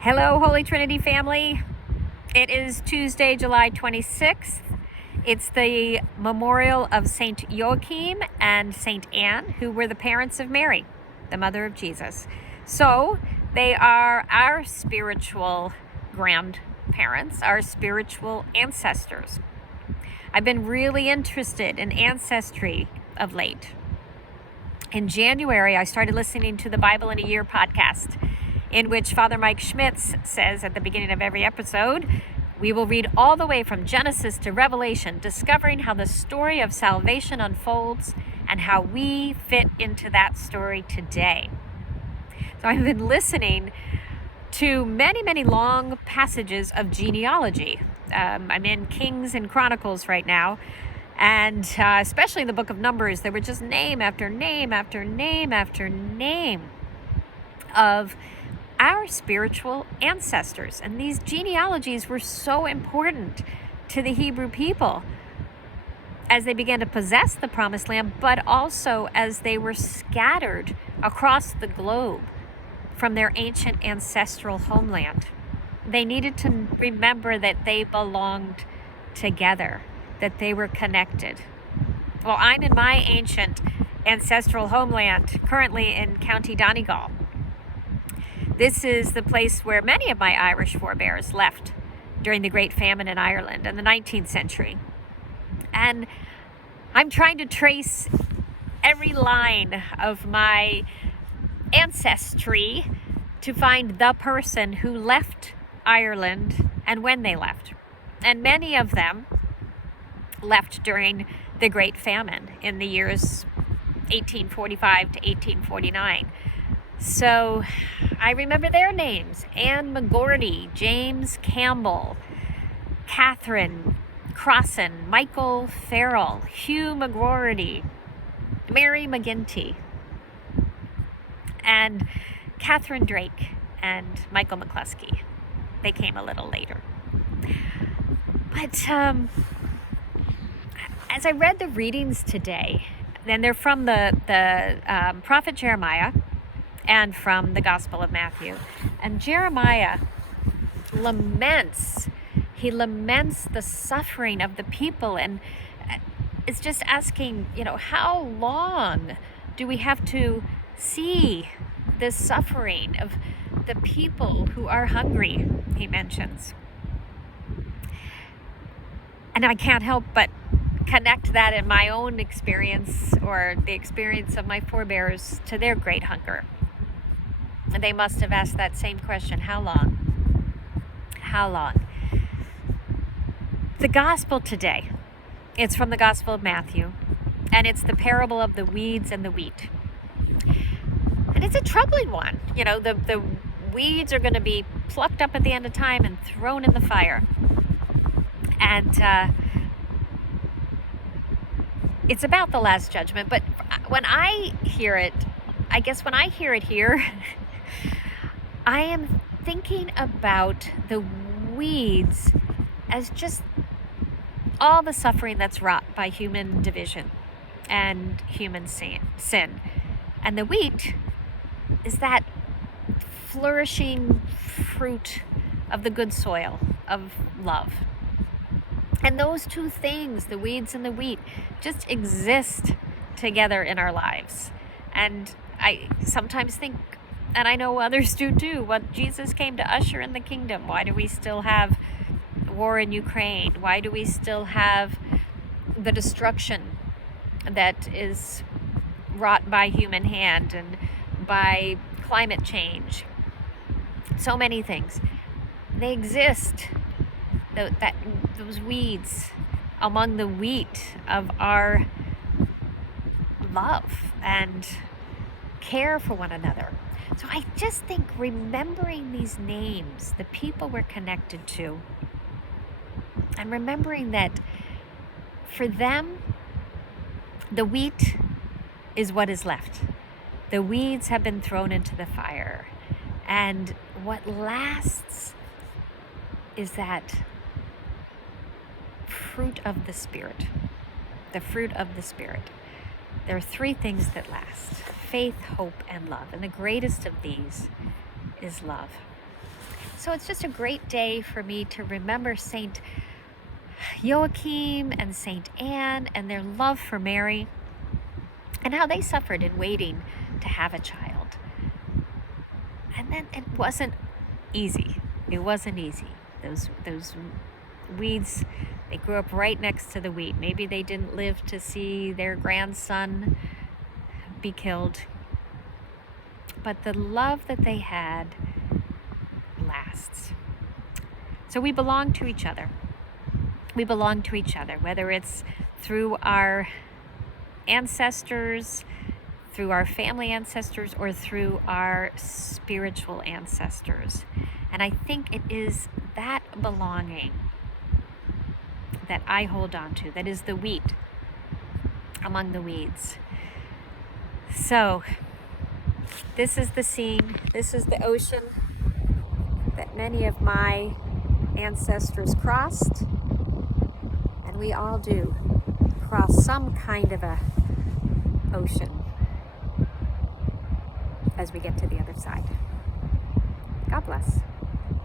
Hello, Holy Trinity family. It is Tuesday, July 26th. It's the memorial of Saint Joachim and Saint Anne, who were the parents of Mary, the mother of Jesus. So they are our spiritual grandparents, our spiritual ancestors. I've been really interested in ancestry of late. In January, I started listening to the Bible in a Year podcast, in which Father Mike Schmitz says at the beginning of every episode, we will read all the way from Genesis to Revelation, discovering how the story of salvation unfolds and how we fit into that story today. So I've been listening to many long passages of genealogy. I'm in Kings and Chronicles right now, and especially in the book of Numbers, there were just name after name after name after name of our spiritual ancestors. And these genealogies were so important to the Hebrew people as they began to possess the promised land, but also as they were scattered across the globe from their ancient ancestral homeland. They needed to remember that they belonged together, that they were connected. Well, I'm in my ancient ancestral homeland, currently in County Donegal. This is the place where many of my Irish forebears left during the Great Famine in Ireland in the 19th century. And I'm trying to trace every line of my ancestry to find the person who left Ireland and when they left. And many of them left during the Great Famine in the years 1845 to 1849. So I remember their names: Anne McGordy, James Campbell, Catherine Crossan, Michael Farrell, Hugh McGordy, Mary McGinty, and Catherine Drake and Michael McCloskey. They came a little later. But as I read the readings today, and they're from the prophet Jeremiah and from the Gospel of Matthew. And Jeremiah laments the suffering of the people, and is just asking, how long do we have to see this suffering of the people who are hungry, he mentions. And I can't help but connect that in my own experience, or the experience of my forebears, to their great hunger. And they must have asked that same question: how long? How long? The gospel today, it's from the Gospel of Matthew, and it's the parable of the weeds and the wheat. And it's a troubling one. The weeds are going to be plucked up at the end of time and thrown in the fire. And it's about the Last Judgment. But when I hear it, here, I am thinking about the weeds as just all the suffering that's wrought by human division and human sin. And the wheat is that flourishing fruit of the good soil of love. And those two things, the weeds and the wheat, just exist together in our lives. And I sometimes think, and I know others do too, what Jesus came to usher in the kingdom. Why do we still have war in Ukraine? Why do we still have the destruction that is wrought by human hand and by climate change? So many things. They exist, those weeds, among the wheat of our love and care for one another. So I just think remembering these names, the people we're connected to, and remembering that for them, the wheat is what is left. The weeds have been thrown into the fire. And what lasts is that fruit of the Spirit. The fruit of the Spirit. There are three things that last: faith, hope, and love. And the greatest of these is love. So it's just a great day for me to remember Saint Joachim and Saint Anne and their love for Mary and how they suffered in waiting to have a child. And then it wasn't easy. It wasn't easy. Those weeds, they grew up right next to the wheat. Maybe they didn't live to see their grandson be killed. But the love that they had lasts. So we belong to each other. We belong to each other, whether it's through our ancestors, through our family ancestors, or through our spiritual ancestors. And I think it is that belonging that I hold on to, that is the wheat among the weeds. So this is the scene, this is the ocean that many of my ancestors crossed, and we all do cross some kind of a ocean as we get to the other side. God bless.